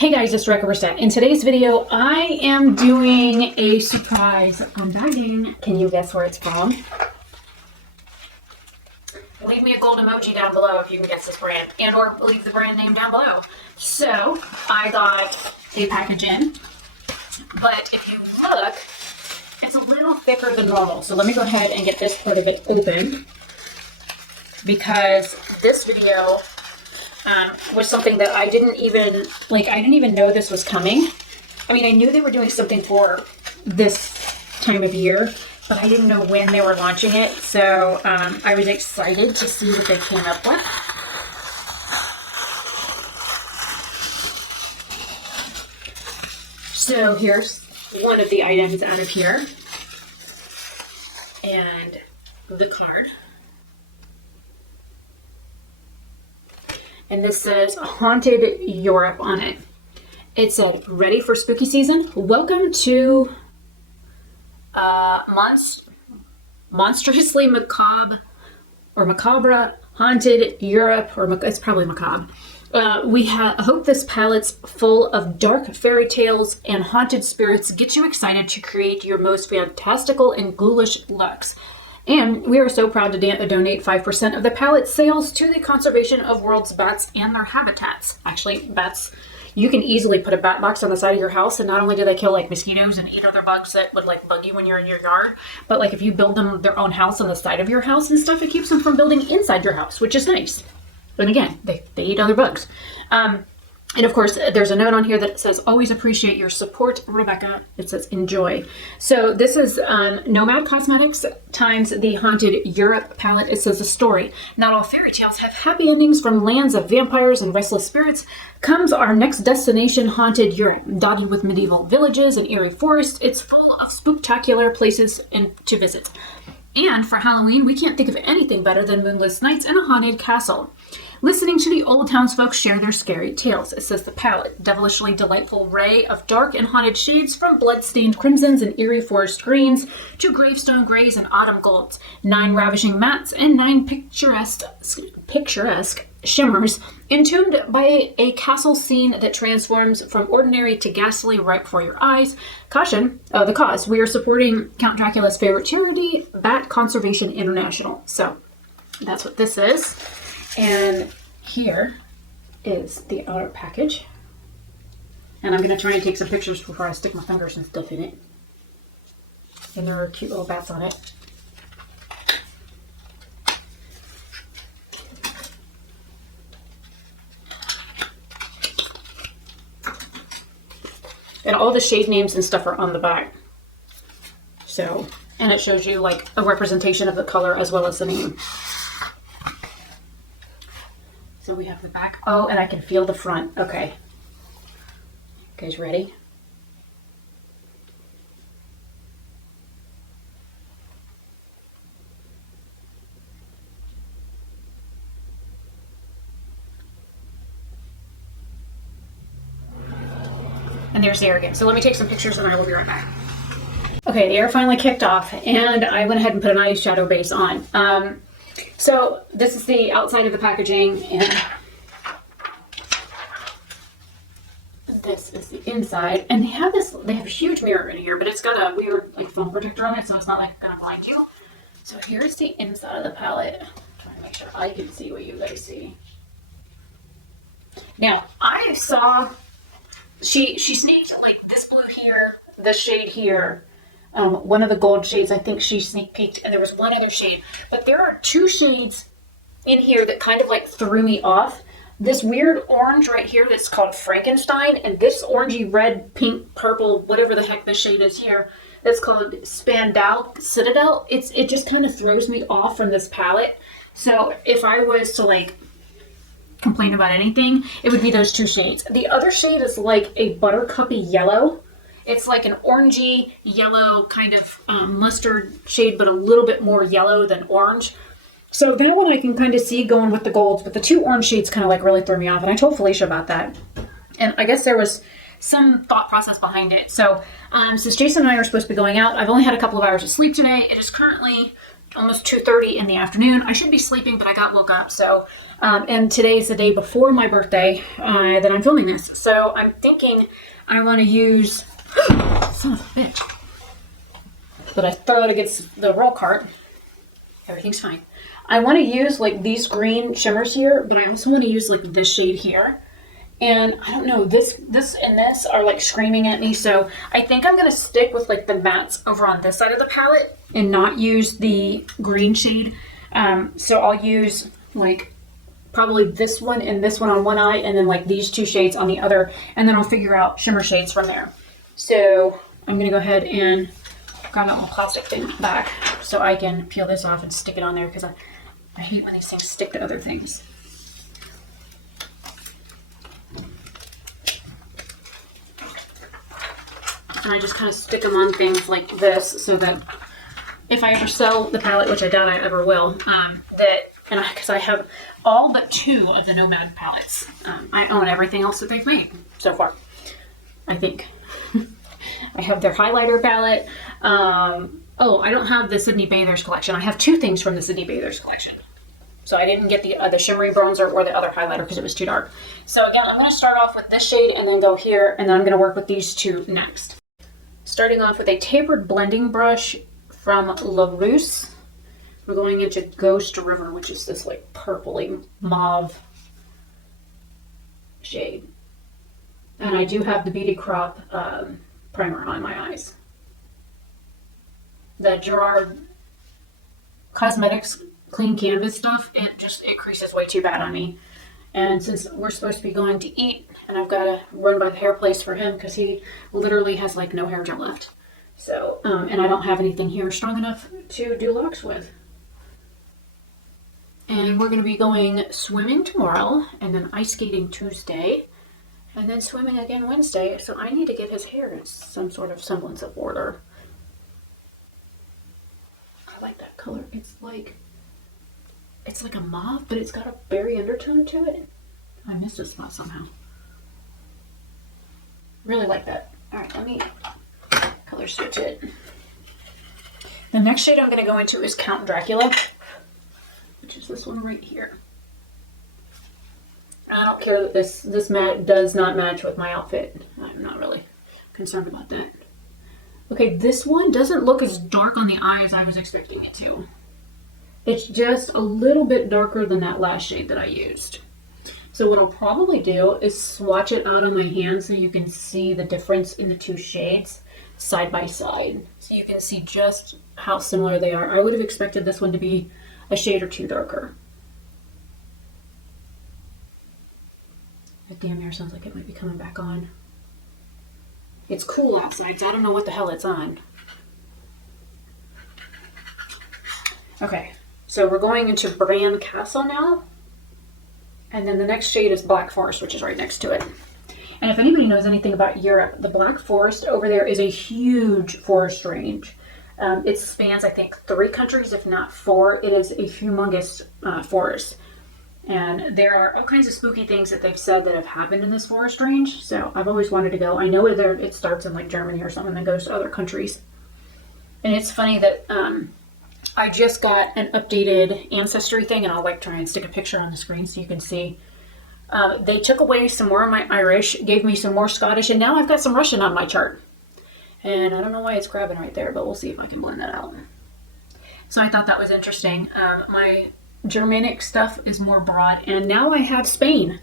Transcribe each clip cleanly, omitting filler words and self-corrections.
Hey guys, it's Oberstadt. In today's video, I am doing a surprise unbagging. Can you guess where it's from? Leave me a gold emoji down below if you can guess this brand, and or leave the brand name down below. So, I got a package in, but if you look, it's a little thicker than normal. So let me go ahead and get this part of it open, because this video was something that I didn't even know this was coming. I mean, I knew they were doing something for this time of year, but I didn't know when they were launching it. So I was excited to see what they came up with. So here's one of the items out of here, and the card. And this says Haunted Europe on it. It said, ready for spooky season? Welcome to monstrously macabre haunted Europe, or it's probably macabre. We hope this palette's full of dark fairy tales and haunted spirits gets you excited to create your most fantastical and ghoulish looks. And we are so proud to donate 5% of the palette sales to the conservation of world's bats and their habitats. Actually, bats, you can easily put a bat box on the side of your house, and not only do they kill like mosquitoes and eat other bugs that would like bug you when you're in your yard, but like if you build them their own house on the side of your house and stuff, it keeps them from building inside your house, which is nice. But again, they eat other bugs. And of course, there's a note on here that says, always appreciate your support, Rebecca. It says, enjoy. So this is Nomad Cosmetics times the Haunted Europe palette. It says, a story. Not all fairy tales have happy endings. From lands of vampires and restless spirits comes our next destination, Haunted Europe. Dotted with medieval villages and eerie forests, it's full of spooktacular places to visit. And for Halloween, we can't think of anything better than moonless nights in a haunted castle. Listening to the old townsfolk share their scary tales. It says the palette, devilishly delightful ray of dark and haunted shades, from blood-stained crimsons and eerie forest greens to gravestone grays and autumn golds. 9 ravishing mattes and 9 picturesque shimmers, entombed by a castle scene that transforms from ordinary to ghastly right before your eyes. Caution, the cause. We are supporting Count Dracula's favorite charity, Bat Conservation International. So that's what this is. And here is the outer package. And I'm going to try and take some pictures before I stick my fingers and stuff in it. And there are cute little bats on it. And all the shade names and stuff are on the back. So, and it shows you like a representation of the color as well as the name. So we have the back. Oh, and I can feel the front. Okay. You guys ready? And there's the air again. So let me take some pictures and I will be right back. Okay, the air finally kicked off, and I went ahead and put an eyeshadow base on. So this is the outside of the packaging, and this is the inside. And they have a huge mirror in here, but it's got a weird like foam protector on it, so it's not like gonna blind you. So here's the inside of the palette. I'm trying to make sure I can see what you guys see. Now I saw she sneaked like this blue here, this shade here. One of the gold shades, I think she sneak peeked, and there was one other shade. But there are 2 shades in here that kind of like threw me off. This weird orange right here that's called Frankenstein, and this orangey red, pink, purple, whatever the heck this shade is here, that's called Spandau Citadel. It just kind of throws me off from this palette. So if I was to like complain about anything, it would be those 2 shades. The other shade is like a buttercuppy yellow. It's like an orangey yellow kind of mustard shade, but a little bit more yellow than orange. So that one I can kind of see going with the golds, but the 2 orange shades kind of like really threw me off. And I told Felicia about that. And I guess there was some thought process behind it. So since Jason and I are supposed to be going out, I've only had a couple of hours of sleep today. It is currently almost 2:30 in the afternoon. I should be sleeping, but I got woke up. So And today's the day before my birthday that I'm filming this. So I'm thinking I want to use, son of a bitch. But I throw it against the roll cart. Everything's fine. I want to use like these green shimmers here, but I also want to use like this shade here. And I don't know, this and this are like screaming at me. So I think I'm going to stick with like the mattes over on this side of the palette and not use the green shade. So I'll use like probably this one and this one on one eye, and then like these two shades on the other. And then I'll figure out shimmer shades from there. So I'm going to go ahead and grab that little plastic thing back so I can peel this off and stick it on there, because I hate when these things stick to other things. And I just kind of stick them on things like this so that if I ever sell the palette, which I doubt I ever will, because I have all but 2 of the Nomad palettes. I own everything else that they've made so far, I think. I have their highlighter palette. Oh, I don't have the Sydney Bathers collection. I have 2 things from the Sydney Bathers collection. So I didn't get the shimmery bronzer or the other highlighter because it was too dark. So again, I'm going to start off with this shade and then go here, and then I'm going to work with these 2 next. Starting off with a tapered blending brush from LaRousse. We're going into Ghost River, which is this like purpley mauve shade. And I do have the Beauty Crop primer on my eyes. The Gerard Cosmetics Clean Canvas stuff, it creases way too bad on me. And since we're supposed to be going to eat, and I've got to run by the hair place for him because he literally has like no hair gel left. So, and I don't have anything here strong enough to do locks with. And we're going to be going swimming tomorrow, and then ice skating Tuesday, and then swimming again Wednesday. So I need to get his hair in some sort of semblance of order. I like that color. It's like a mauve, but it's got a berry undertone to it. I missed a spot somehow. Really like that. All right, let me color switch it. The next shade I'm going to go into is Count Dracula, which is this one right here. I don't care that this matte does not match with my outfit. I'm not really concerned about that. Okay, this one doesn't look as dark on the eye as I was expecting it to. It's just a little bit darker than that last shade that I used. So what I'll probably do is swatch it out on my hand so you can see the difference in the 2 shades side by side. So you can see just how similar they are. I would have expected this one to be a shade or 2 darker. That damn mirror sounds like it might be coming back on. It's cool outside, so I don't know what the hell it's on. Okay. So we're going into Bran Castle now. And then the next shade is Black Forest, which is right next to it. And if anybody knows anything about Europe, the Black Forest over there is a huge forest range. It spans, I think, 3 countries, if not 4. It is a humongous forest. And there are all kinds of spooky things that they've said that have happened in this forest range. So I've always wanted to go. I know it starts in like Germany or something and goes to other countries. And it's funny that I just got an updated ancestry thing, and I'll like try and stick a picture on the screen so you can see. They took away some more of my Irish, gave me some more Scottish, and now I've got some Russian on my chart. And I don't know why it's grabbing right there, but we'll see if I can blend that out. So I thought that was interesting. My Germanic stuff is more broad, and now I have Spain.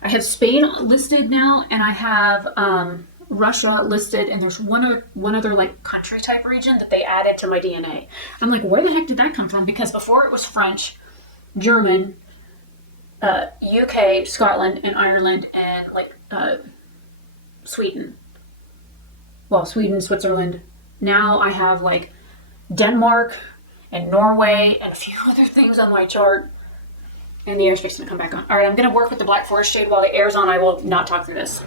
I have Spain listed now, and I have Russia listed, and there's one other like country type region that they added to my DNA. I'm like, where the heck did that come from? Because before it was French, German, UK, Scotland, and Ireland, and like Sweden. Well, Sweden, Switzerland. Now I have like Denmark and Norway and a few other things on my chart. And the air's fixing to come back on. All right, I'm going to work with the Black Forest shade while the air's on. I will not talk through this.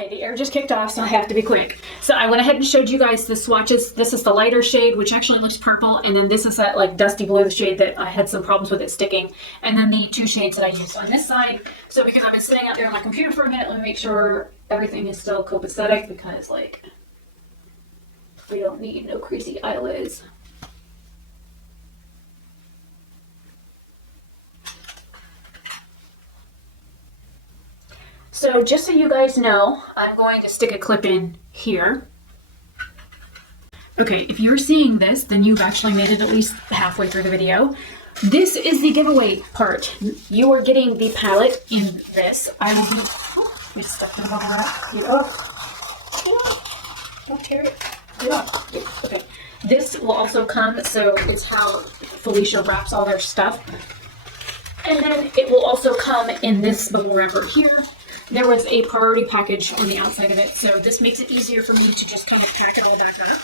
Okay, the air just kicked off, so I have to be quick. So I went ahead and showed you guys the swatches. This is the lighter shade, which actually looks purple, and then this is that like dusty blue shade that I had some problems with it sticking, and then the two shades that I used on this side. So because I've been sitting out there on my computer for a minute, let me make sure everything is still copacetic, because like we don't need no crazy eyelids. So just so you guys know, I'm going to stick a clip in here. Okay, if you're seeing this, then you've actually made it at least halfway through the video. This is the giveaway part. You are getting the palette in this. I will be... Oh, we stuck it over that. Don't tear it. Okay. This will also come, so it's how Felicia wraps all their stuff. And then it will also come in this bubble wrapper here. There was a priority package on the outside of it, so this makes it easier for me to just kind of pack it all back up and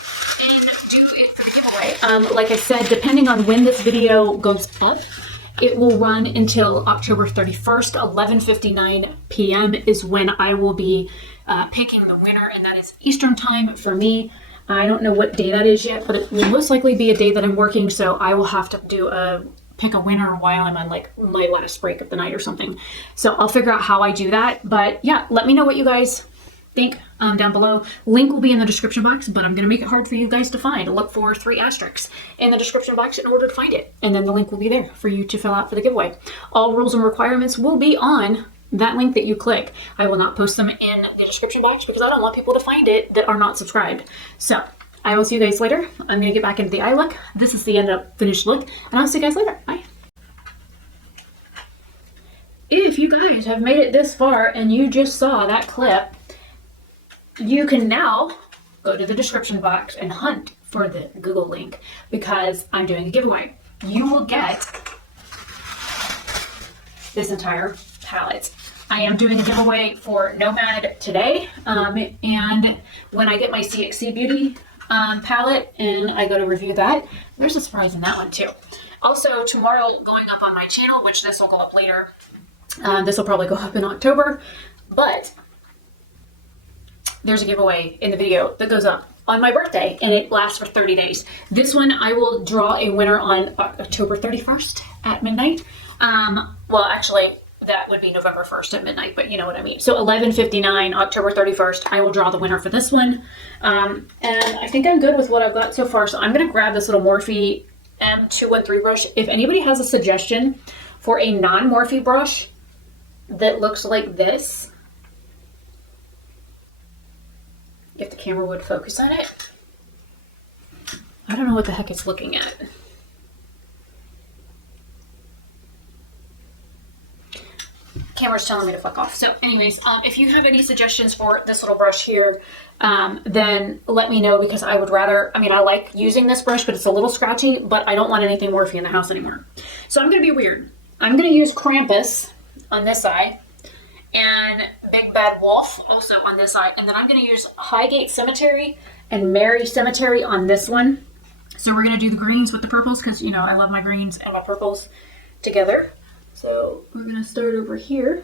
do it for the giveaway. Like I said, depending on when this video goes up, it will run until October 31st, 11:59 p.m. is when I will be picking the winner, and that is Eastern time for me. I don't know what day that is yet, but it will most likely be a day that I'm working, so I will have to do pick a winner while I'm on like my last break of the night or something. So I'll figure out how I do that. But yeah, let me know what you guys think down below. Link will be in the description box, but I'm going to make it hard for you guys to find. Look for 3 asterisks in the description box in order to find it. And then the link will be there for you to fill out for the giveaway. All rules and requirements will be on that link that you click. I will not post them in the description box because I don't want people to find it that are not subscribed. So I will see you guys later. I'm going to get back into the eye look. This is the end up finished look, and I'll see you guys later. Bye. If you guys have made it this far and you just saw that clip, you can now go to the description box and hunt for the Google link, because I'm doing a giveaway. You will get this entire palette. I am doing a giveaway for Nomad today, and when I get my CXC Beauty palette and I go to review that, there's a surprise in that one too. Also, tomorrow going up on my channel, which this will go up later, this will probably go up in October, but there's a giveaway in the video that goes up on my birthday, and it lasts for 30 days. This one, I will draw a winner on October 31st at midnight. Well, actually, that would be November 1st at midnight, but you know what I mean. So 11:59, October 31st, I will draw the winner for this one. And I think I'm good with what I've got so far. So I'm going to grab this little Morphe M213 brush. If anybody has a suggestion for a non-Morphe brush that looks like this, if the camera would focus on it. I don't know what the heck it's looking at. Camera's telling me to fuck off. So anyways, if you have any suggestions for this little brush here, then let me know, because I would rather, I mean, I like using this brush, but it's a little scratchy, but I don't want anything Morphe in the house anymore. So I'm going to be weird. I'm going to use Krampus on this side and Big Bad Wolf also on this side. And then I'm going to use Highgate Cemetery and Mary Cemetery on this one. So we're going to do the greens with the purples, because, you know, I love my greens and my purples together. So we're going to start over here.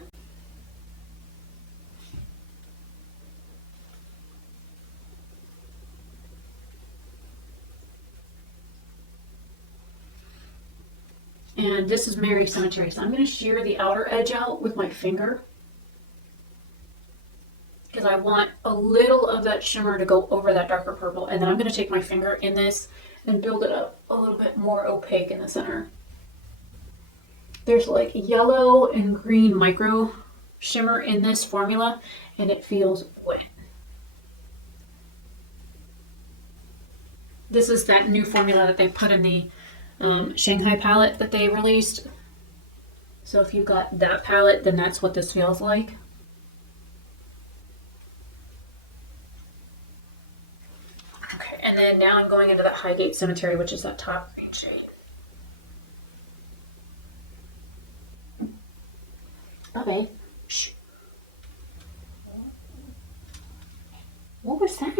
And this is Mary Cemetery. So I'm going to shear the outer edge out with my finger, because I want a little of that shimmer to go over that darker purple. And then I'm going to take my finger in this and build it up a little bit more opaque in the center. There's like yellow and green micro shimmer in this formula, and it feels wet. This is that new formula that they put in the Shanghai palette that they released. So if you got that palette, then that's what this feels like. Okay, and then now I'm going into that Highgate Cemetery, which is that top green shade. Okay. Shh. What was that?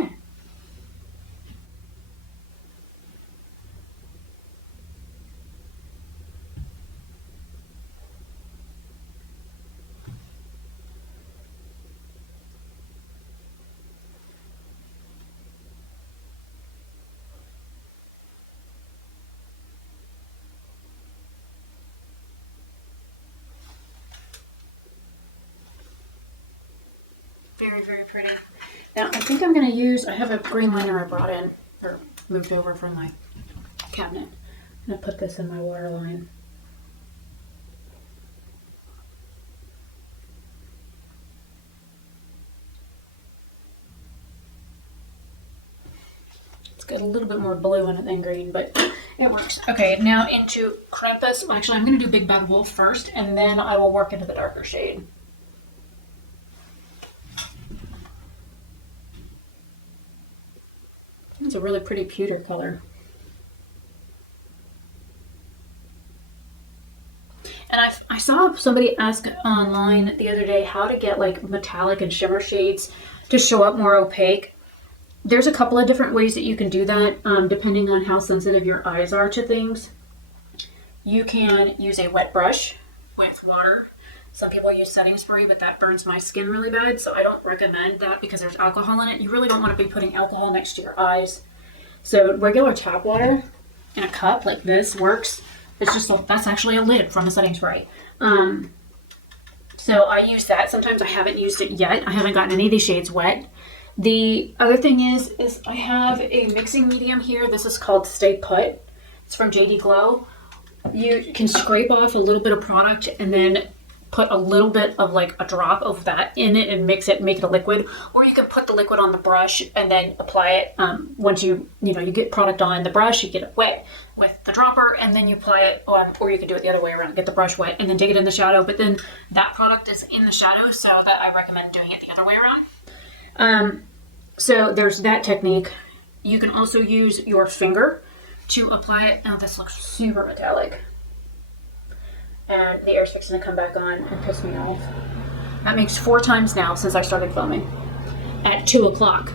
very pretty. Now, I think I'm going to use, I have a green liner I brought in, or moved over from my cabinet. I'm going to put this in my water line. It's got a little bit more blue in it than green, but it works. Okay, now into Krampus. Well, actually, I'm going to do Big Bad Wolf first, and then I will work into the darker shade. It's a really pretty pewter color. And I saw somebody ask online the other day how to get like metallic and shimmer shades to show up more opaque. There's a couple of different ways that you can do that, depending on how sensitive your eyes are to things. You can use a wet brush with water. Some people use setting spray, but that burns my skin really bad, so I don't recommend that because there's alcohol in it. You really don't want to be putting alcohol next to your eyes. So regular tap water in a cup like this works. It's just that's actually a lid from a setting spray. So I use that. Sometimes I haven't used it yet. I haven't gotten any of these shades wet. The other thing is I have a mixing medium here. This is called Stay Put. It's from JD Glow. You can scrape off a little bit of product and then put a little bit of like a drop of that in it and mix it, make it a liquid. Or you can put the liquid on the brush and then apply it. Once you get product on the brush, you get it wet with the dropper and then you apply it on, or you can do it the other way around, get the brush wet and then dig it in the shadow. But then that product is in the shadow, so that I recommend doing it the other way around. So there's that technique. You can also use your finger to apply it. Now this looks super metallic. And the air's fixing to come back on and piss me off. That makes 4 times now since I started filming at 2 o'clock.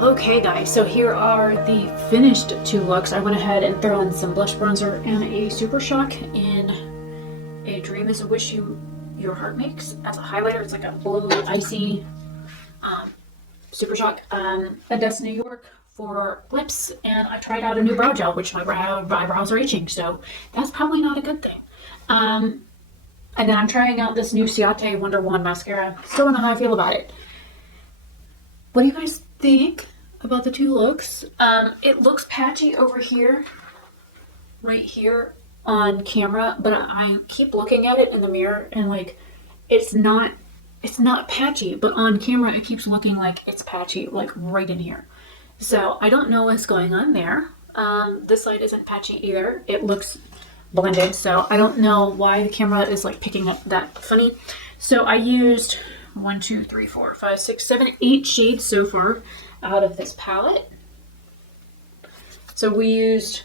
Okay guys, so here are the finished 2 looks. I went ahead and threw in some blush bronzer and a Super Shock in A Dream Is a Wish Your Heart Makes as a highlighter. It's like a blue icy Super Shock. Odessa, New York for lips, and I tried out a new brow gel, which my eyebrows are itching, so that's probably not a good thing. And then I'm trying out this new Ciate Wonder Wand mascara. Still don't know how I feel about it. What do you guys think about the 2 looks? It looks patchy over here, right here on camera, but I keep looking at it in the mirror and like it's not patchy, but on camera it keeps looking like it's patchy, like right in here. So I don't know what's going on there. This side isn't patchy either. It looks blended, so I don't know why the camera is like picking up that funny. So I used 1, 2, 3, 4, 5, 6, 7, 8 shades so far out of this palette. So we used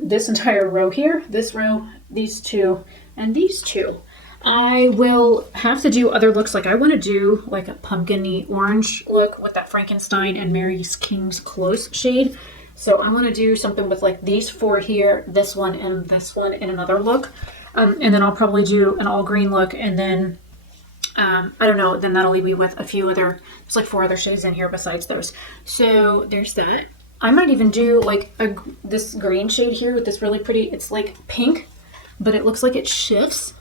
this entire row here, this row, these 2, and these 2. I will have to do other looks. Like I want to do like a pumpkin-y orange look with that Frankenstein and Mary's King's Close shade. So I want to do something with like these 4 here, this one in another look. And then I'll probably do an all green look, and then I don't know, then that'll leave me with a few other, there's like 4 other shades in here besides those. So there's that. I might even do like this green shade here with this really pretty, it's like pink, but it looks like it shifts.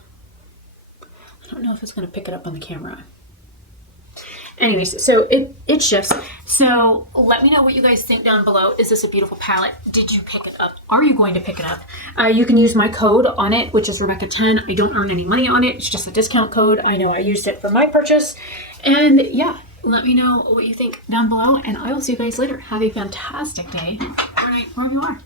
I don't know if it's going to pick it up on the camera. Anyways, so it shifts. So let me know what you guys think down below. Is this a beautiful palette? Did you pick it up? Are you going to pick it up? You can use my code on it, which is Rebecca10. I don't earn any money on it. It's just a discount code. I know I used it for my purchase. And yeah, let me know what you think down below, and I will see you guys later. Have a fantastic day or night wherever you are.